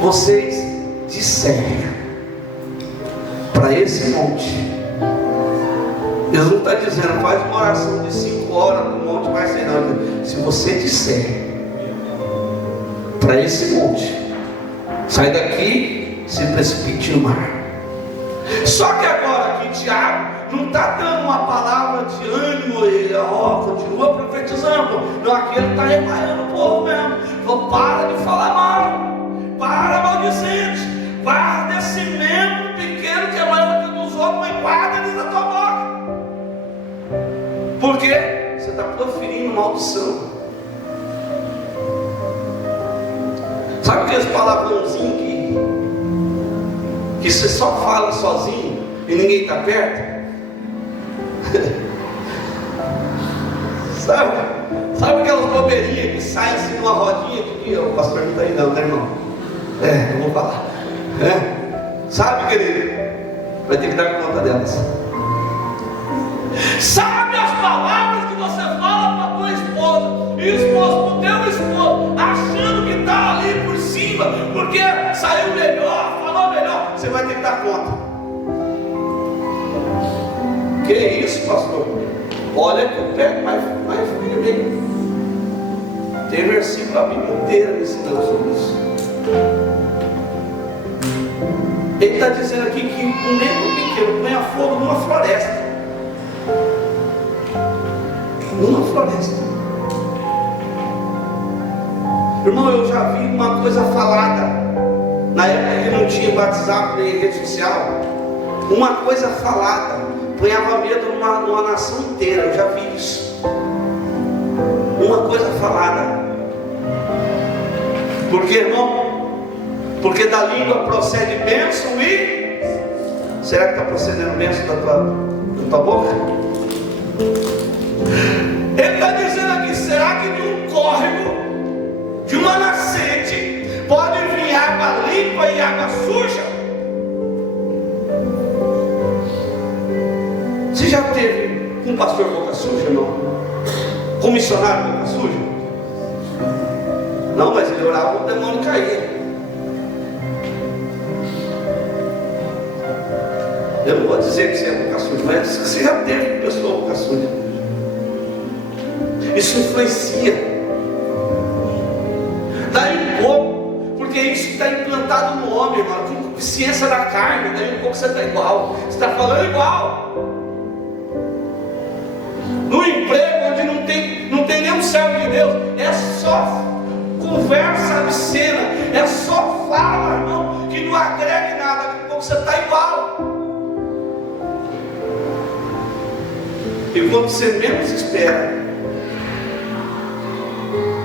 vocês disserem para esse monte. Jesus não está dizendo: faz uma oração de 5 horas no monte, vai ser não. Se você disser para esse monte: sai daqui, se precipite no mar. Só que agora aqui Tiago não está dando uma palavra de ânimo, ele continua profetizando. Não, aqui ele está reparando o povo mesmo. Falou: para de falar mal, para, maldizente, guarda esse membro pequeno que é maior que o dos outros, mas guarda ele na tua boca. Por quê? Você está proferindo maldição. Sabe aqueles palavrãozinhos que você só fala sozinho e ninguém está perto? Sabe aquelas bobeirinhas que saem assim numa rodinha que o pastor não está aí não, né, irmão? Eu vou falar. Sabe, querido? Vai ter que dar conta delas. Sabe as palavras que você fala para tua esposa e o esposo para o teu esposo, achando que está ali por cima, porque saiu melhor, falou melhor? Você vai ter que dar conta. Que isso, pastor? Olha que eu pego mais firme. Tem versículo a Bíblia inteira me ensinando sobre isso. Ele está dizendo aqui que um negro pequeno põe a fogo numa floresta. Numa floresta. Irmão, eu já vi uma coisa falada. Na época que não tinha WhatsApp nem rede social. Uma coisa falada ponhava medo numa nação inteira. Eu já vi isso. Uma coisa falada. Porque, irmão, porque da língua procede bênção e... Será que está procedendo bênção da tua boca? Ele está dizendo aqui, será que de um córrego, de uma nascente, pode vir água limpa e água suja? Você já teve um pastor boca suja, irmão? Com um missionário boca suja? Não, mas ele orava, o demônio caía. Eu não vou dizer que você é boca suja, mas você já teve pessoa boca suja. Isso influencia. Daí um pouco, porque isso está implantado no homem, irmão, com consciência da carne. Daí um pouco você está igual. Você está falando igual. No emprego onde não tem nenhum servo de Deus, é só conversa obscena, é só fala, irmão, que não agrega nada. Daqui a pouco você está igual. E quando você menos espera.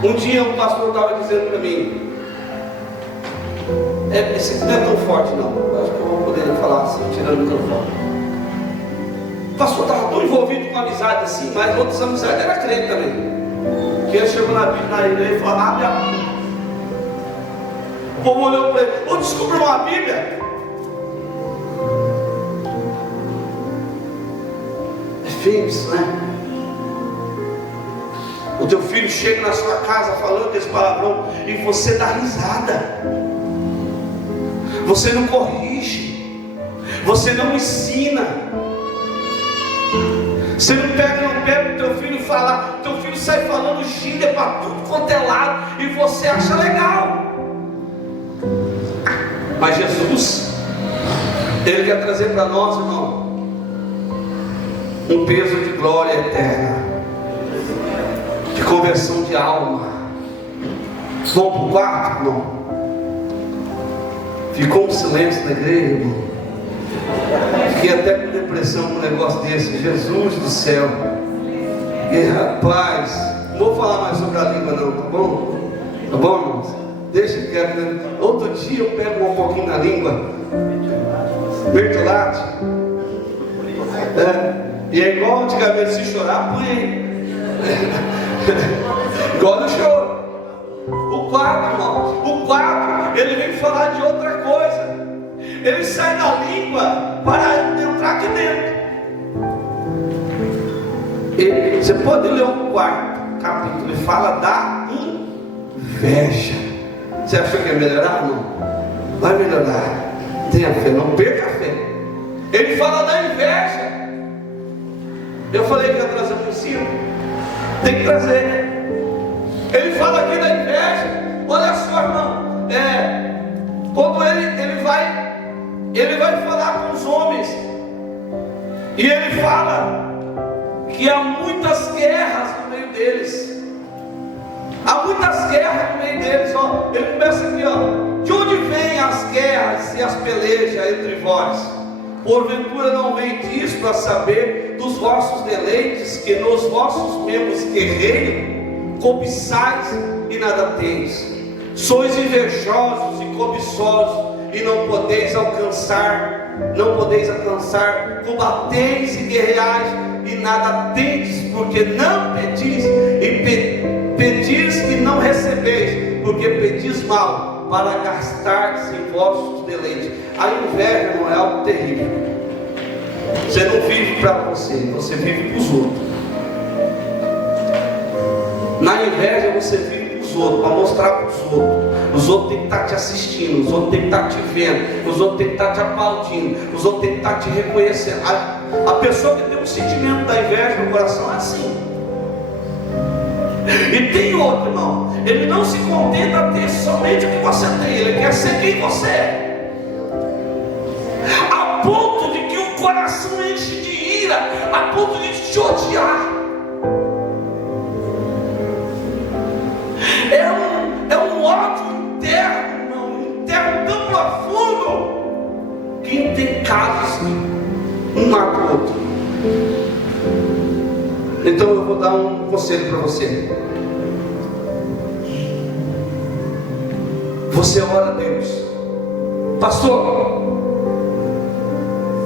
Um dia um pastor estava dizendo para mim, esse não é tão forte não, eu acho que eu vou poder falar assim, tirando o microfone. O pastor estava tão envolvido com amizade assim, mas outras amizades era crente também. Que ele chegou na igreja e falou, abre a Bíblia. O povo olhou para ele, descobriu uma Bíblia. É feio isso, né? O teu filho chega na sua casa falando esse palavrão e você dá risada. Você não corrige. Você não ensina. Você não pega o teu filho e fala. Teu filho sai falando gíria para tudo quanto é lado e você acha legal. Mas Jesus, Ele quer trazer para nós, irmão, um peso de glória eterna, de conversão de alma. Vamos para o quarto, irmão. Ficou um silêncio na igreja, irmão. Fiquei até com depressão com um negócio desse. Jesus do céu. E rapaz, não vou falar mais sobre a língua não, tá bom? Tá bom, irmãos? Deixa quieto, né? Outro dia eu pego um pouquinho na língua. Bertolatti. E é igual antigamente, se chorar, põe aí. Igual no choro. O quarto, irmão, o quarto, ele vem falar de outra coisa. Ele sai da língua para entrar aqui dentro. Você pode ler o quarto capítulo, ele fala da inveja. Você achou que ia melhorar? Não. Vai melhorar. Tenha fé, não perca a fé. Ele fala da inveja. Eu falei que ia trazer para o ensino. Tem que trazer. Ele fala aqui da inveja. Olha só, irmão. Quando ele vai falar com os homens. E ele fala que há muitas guerras no meio deles. Há muitas guerras no meio deles. Ó. Ele começa aqui, ó. De onde vêm as guerras e as pelejas entre vós? Porventura não vem disto a saber dos vossos deleites, que nos vossos membros guerreiros cobiçais e nada tendes. Sois invejosos e cobiçosos e não podeis alcançar, combateis e guerreais e nada tendes, porque não pedis, e pedis e não recebeis, porque pedis mal, para gastar-se em vossos deleites. A inveja, irmão, é algo terrível. Você não vive para você, você vive para os outros. Na inveja você vive para os outros, para mostrar para os outros. Os outros têm que estar te assistindo, os outros têm que estar te vendo, os outros têm que estar te aplaudindo, os outros têm que estar te reconhecendo. A pessoa que tem um sentimento da inveja no coração é assim. E tem outro, irmão, ele não se contenta a ter somente o que você tem, ele quer ser quem você é. coração enche de ira a ponto de te odiar. É um ódio interno, irmão, interno tão profundo que tem casos um mata o outro. Então eu vou dar um conselho para você. Você ora a Deus: pastor,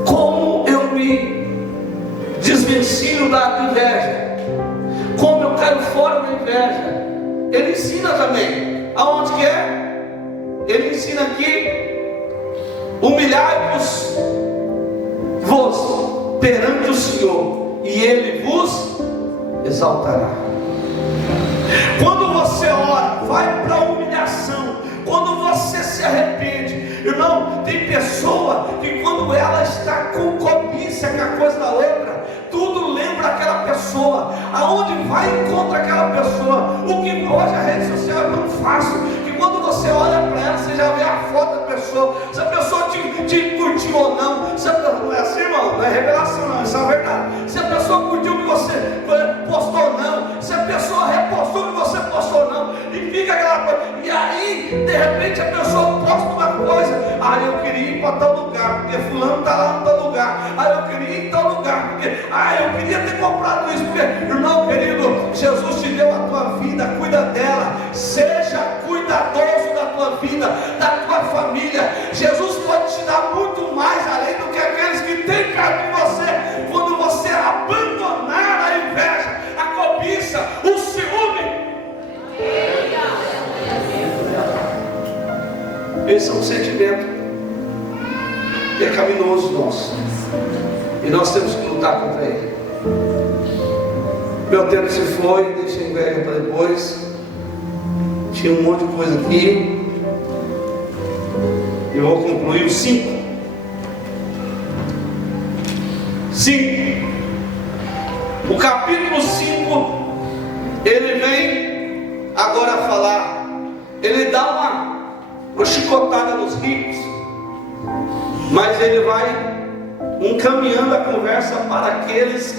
como eu me desvencilho da inveja? Como eu caio fora da inveja? Ele ensina também. Aonde que é? Ele ensina aqui: humilhai-vos perante o Senhor, e Ele vos exaltará. Quando você ora, vai para a humilhação. Quando você se arrepende, irmão, tem pessoa que quando ela está com cobiça com a coisa da outra, tudo lembra aquela pessoa. Aonde vai encontra aquela pessoa. O que hoje a rede social é tão fácil, que quando você olha para ela, você já vê a foto da pessoa. Se a pessoa te curtiu ou não. Não é assim, irmão, não é revelação não, isso é verdade. Se a pessoa curtiu o que você postou ou não, se a pessoa repostou o que você postou ou não, e fica aquela coisa. E aí, de repente, a pessoa posta uma coisa: eu queria ir para tal lugar, porque fulano está lá no tal lugar. Eu queria ir em tal lugar, porque eu queria ter comprado isso, porque, irmão querido, Jesus te deu a tua vida, cuida dela. Seja cuidadoso da tua vida, da tua família. Jesus pode te dar muito mais além do que aqueles que têm perto de você, quando você abandonar a inveja, a cobiça, o ciúme. Esse é um sentimento pecaminoso nosso, e nós temos que lutar contra ele. Meu tempo se foi, deixa a inveja para depois. Tinha um monte de coisa aqui. Eu vou concluir os 5. O capítulo 5, ele vem agora falar. Ele dá uma chicotada nos ricos, mas ele vai encaminhando a conversa para aqueles.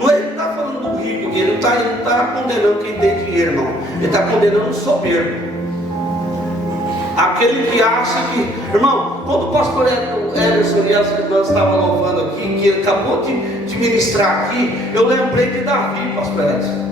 Ele está falando do rico, ele não está condenando quem tem dinheiro, irmão. Ele está condenando o soberbo, aquele que acha que, irmão, quando o pastor Ederson e as irmãs estavam louvando aqui, que ele acabou de ministrar aqui, eu lembrei de Davi, pastor Ederson.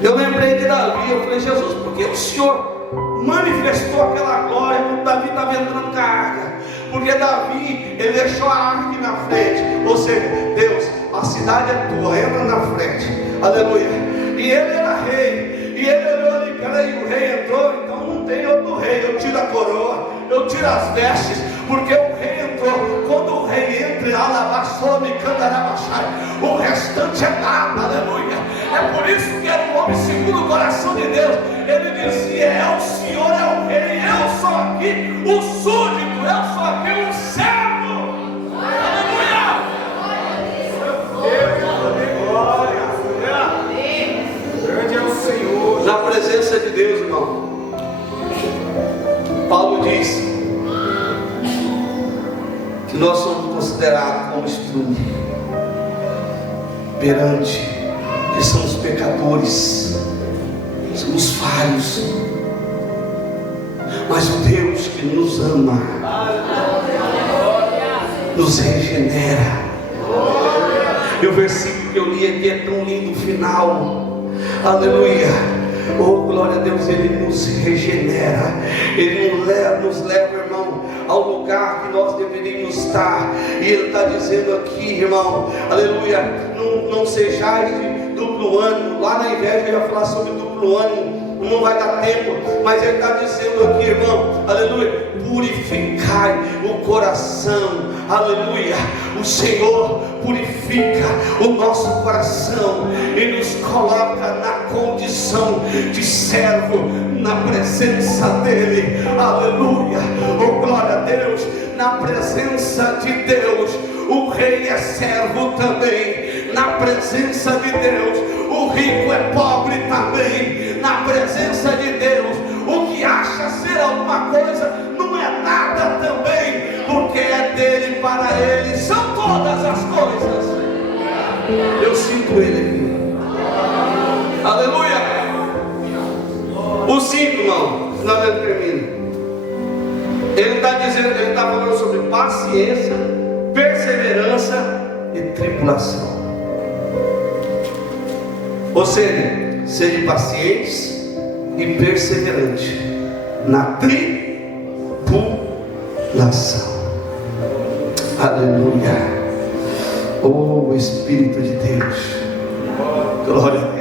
Eu lembrei de Davi. Eu falei: Jesus, por que o Senhor manifestou aquela glória quando Davi estava entrando com a arca? Porque Davi, ele deixou a arca na frente. Ou seja, Deus, a cidade é tua, entra na frente. Aleluia. E ele era rei, e ele olhou ali: peraí, o rei entrou, então não tem outro rei. Eu tiro a coroa, eu tiro as vestes, porque o rei entrou. Quando o rei entra, o restante é nada. Aleluia. É por isso que era um homem segundo o coração de Deus. Ele dizia: o Senhor é o rei, eu sou aqui o súdito, eu sou aqui o servo. Aleluia. Grande é o Senhor. Na presença de Deus, irmão, Paulo diz que nós somos considerados como estrume perante, que somos pecadores, somos falhos, mas o Deus que nos ama nos regenera. E o versículo que eu li aqui é tão lindo, o final. Aleluia. Oh, glória a Deus. Ele nos regenera. Ele nos leva, irmão, ao lugar que nós deveríamos estar. E Ele está dizendo aqui, irmão, aleluia, não sejais de duplo ânimo. Lá na inveja eu ia falar sobre duplo ânimo, não vai dar tempo, mas Ele está dizendo aqui, irmão, aleluia, purificai o coração. Aleluia. O Senhor purifica o nosso coração e nos coloca na condição de servo na presença dEle. Aleluia. Oh, glória a Deus. Na presença de Deus, o rei é servo também. Na presença de Deus, o rico é pobre também. Na presença de Deus, o que acha ser alguma coisa não é nada também, porque é dele, para ele são todas as O 5, irmão, senão ele termina. Ele está dizendo, ele está falando sobre paciência, perseverança e tribulação. Ou seja, sede pacientes e perseverantes na tribulação. Aleluia. Oh Espírito de Deus, glória a Deus.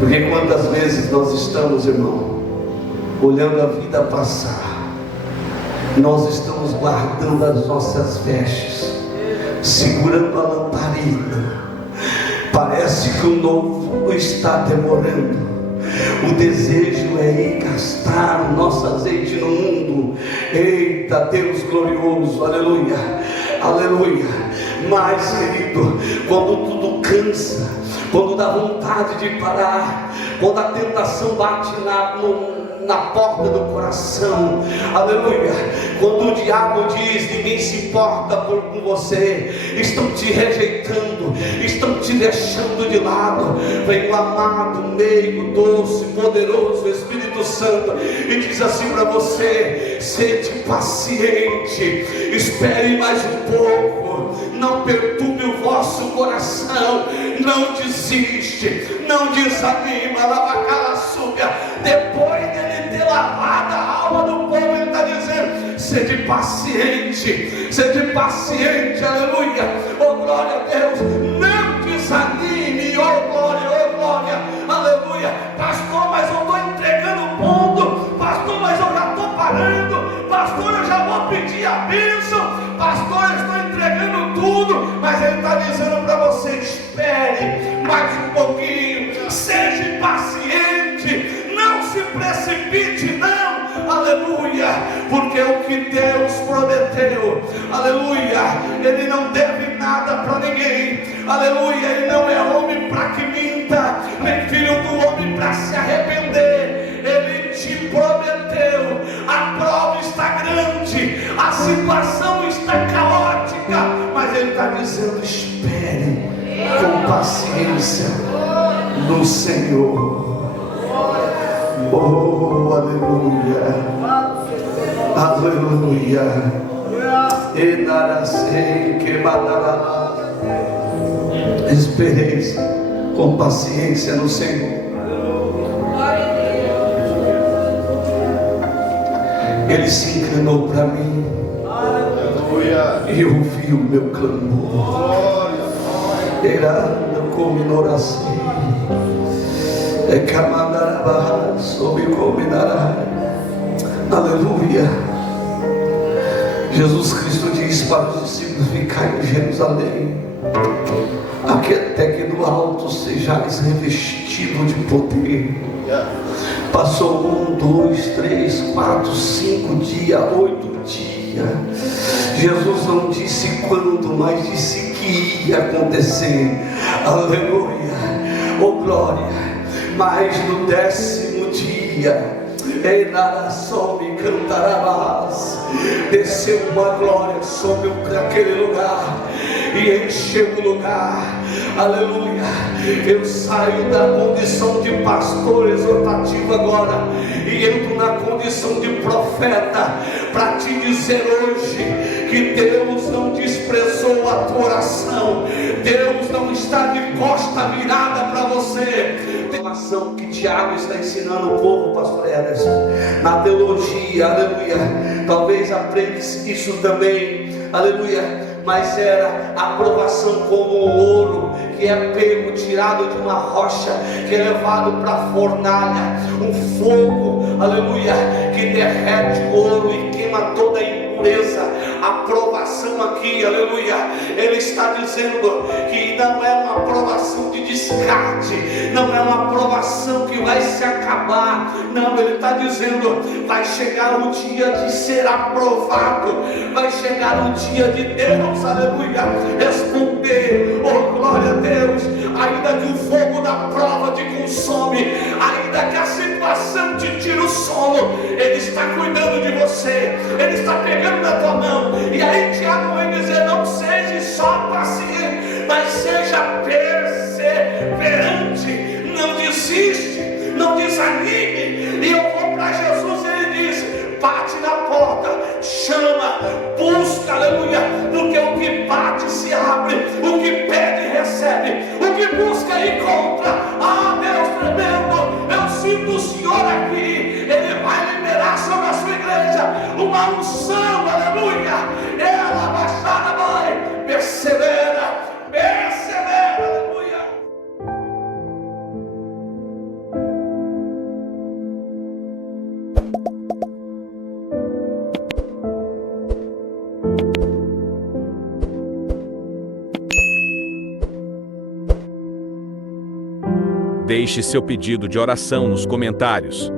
Porque quantas vezes nós estamos, irmão, olhando a vida passar, nós estamos guardando as nossas vestes, segurando a lamparina. Parece que o novo está demorando. O desejo é ir gastar o nosso azeite no mundo. Eita, Deus glorioso, aleluia, aleluia. Mas, querido, quando tudo cansa, quando dá vontade de parar, quando a tentação bate na porta do coração, aleluia, quando o diabo diz: ninguém se importa com você, estão te rejeitando, estão te deixando de lado, vem o amado, meigo, doce, poderoso Espírito Santo e diz assim para você: sede paciente, espere mais um pouco, não perturbe o vosso coração, não desiste, não desanima, lavacalassuga. Depois dele ter lavado a alma do povo, ele está dizendo: sede paciente, aleluia, oh glória a Deus, não desanime, oh glória, aleluia. Pastor, mas eu estou entregando o ponto, pastor, mas eu já estou parando, pastor, eu já vou pedir a bênção, pastor, eu estou entregando tudo. Mas ele está dizendo para você: espere mais um pouquinho, seja paciente, não se precipite, não, aleluia, porque o que Deus prometeu, aleluia, Ele não deve nada para ninguém, aleluia. Ele não é homem para que minta, nem filho do homem para se arrepender. Ele te prometeu, a prova está grande, a situação está caótica, mas Ele está dizendo: espere com paciência no Senhor. Oh, aleluia, aleluia. Espereis com paciência no Senhor. Ele se inclinou para mim e ouviu o meu clamor. Erando como oração, é camandarabá, sob combinará. Aleluia. Jesus Cristo diz para os discípulos: ficai em Jerusalém, aqui até que do alto sejais revestidos de poder. Passou 1, 2, 3, 4, 5 dias, 8 dias. Jesus não disse quando, mas disse que ia acontecer. Aleluia, oh glória. Mas no 10º dia, desceu uma glória sobre aquele lugar e encheu o lugar. Aleluia. Eu saio da condição de pastor exortativo agora e entro na condição de profeta para te dizer hoje que Deus não desprezou a tua oração. Deus não está de costa virada para você. Tem uma ação que Tiago está ensinando o povo, pastor Ederson, na teologia, aleluia. Talvez aprenda isso também, aleluia. Mas era a provação como o ouro que é pego, tirado de uma rocha, que é levado para a fornalha, um fogo, aleluia, que derrete o ouro e queima toda a impureza. A provação aqui, aleluia, ele está dizendo que não é uma provação de descarte, não é uma provação que vai se acabar, não, ele está dizendo: vai chegar o dia de ser aprovado, vai chegar o dia de Deus, aleluia, responder, oh glória a Deus, ainda que o fogo da prova te consome, ainda que a situação te tire o sono, Ele está cuidando de você, Ele está pegando na tua mão. E aí Tiago vai dizer: não seja só paciente, mas seja perseverante, não desiste, não desiste. desanime. E eu vou para Jesus, ele diz: bate na porta, chama, busca, aleluia, porque o que bate se abre, o que pede recebe, o que busca encontra. Ah, Deus tremendo, eu sinto o Senhor aqui, ele vai liberar sobre a sua igreja uma unção, aleluia. Ela baixada vai, persevera, aleluia. Deixe seu pedido de oração nos comentários.